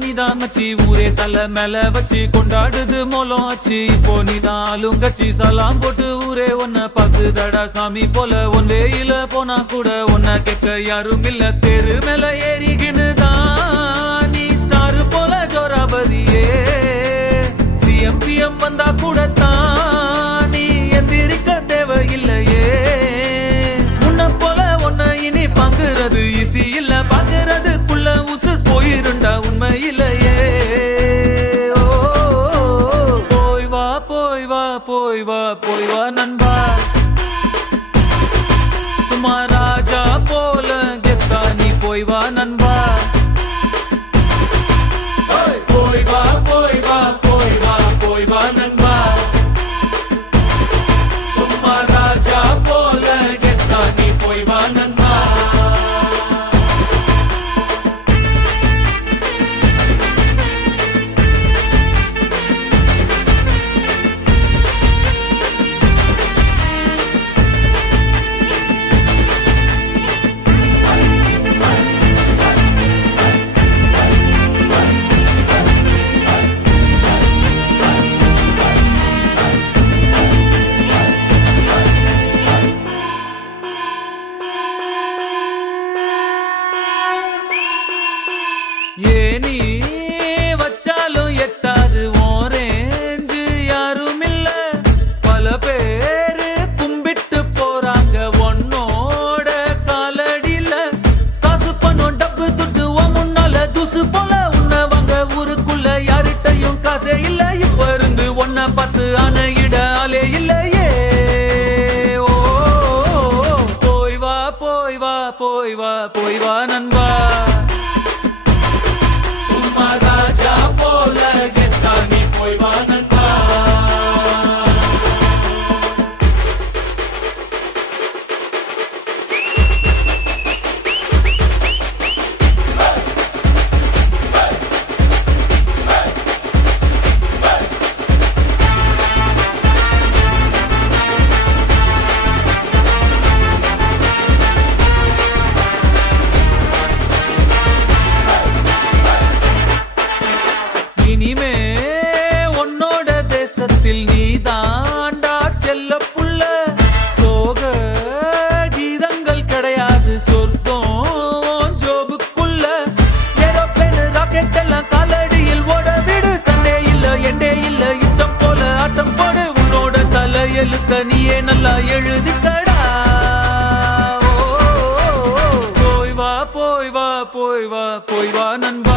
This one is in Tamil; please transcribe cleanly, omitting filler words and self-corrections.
நீதான் மச்சி ஊரே தலை மேல வச்சு கொண்டாடுது மோலம் ஆச்சு இப்போ நீதான் ஆளுங்கச்சி சலாம் போட்டு ஊரே ஒன்ன பாக்குதடா சாமி போல ஒன் வேயில போனா கூட ஒன்ன கேட்க யாரும் இல்ல தேரு மேல ஏறிக்கினுதான் நீ ஸ்டார் போல ஜோராபதியே சிஎம்பிஎம் வந்தா கூட தான் நீ எந்திரிக்க தேவையில்லையே உன்ன போல ஒன்ன இனி பாக்குறது ஈஸி இல்ல பாக்குறதுக்குள்ள உசுர் போயிருண்டா உண்மை இல்லையே போய் வா போய் வா போய் வா போய் வா நண்பா சும்மா ராஜா போல கெத்தா நீ போய் வா நண்பா போய் வா போய் வா போய் வா போய் வா நண்பா சும்மா ராஜா போல கெத்தா நீ போய் வா நண்பா ஏனி வச்சாலும் எட்டாது ஓரேஞ்சு யாரும் இல்ல பல பேரு கும்பிட்டு போறாங்க ஒன்னோட காலடியில காசு பணம் டப்பு துட்டு முன்னால துசு போல உன்னவங்க ஊருக்குள்ள யார்கிட்டையும் காசே இல்ல இப்ப இருந்து ஒன்ன பார்த்து அணையிட ஆளே இல்லையே ஓ போய் வா போய் வா போய் வா போய் வா நண்பா ராஜா போல கெத்தா நீ போய் வா நண்பா இனிமே உன்னோட தேசத்தில் நீ தாண்டா செல்ல புள்ள சோக கீதங்கள் கிடையாது சொர்க்கம் ஜோபுக்குள்ள ஏரோப்ளேன் ராக்கெட் எல்லாம் காலடியில் ஓட விடு சண்டே இல்ல எண்டே இல்ல இஷ்டம் போல ஆட்டம் போடு உன்னோட தலை எழுத்த நீயே நல்லா எழுதிக்கடா போய் வா போய் வா போய் வா போய் வா நண்பா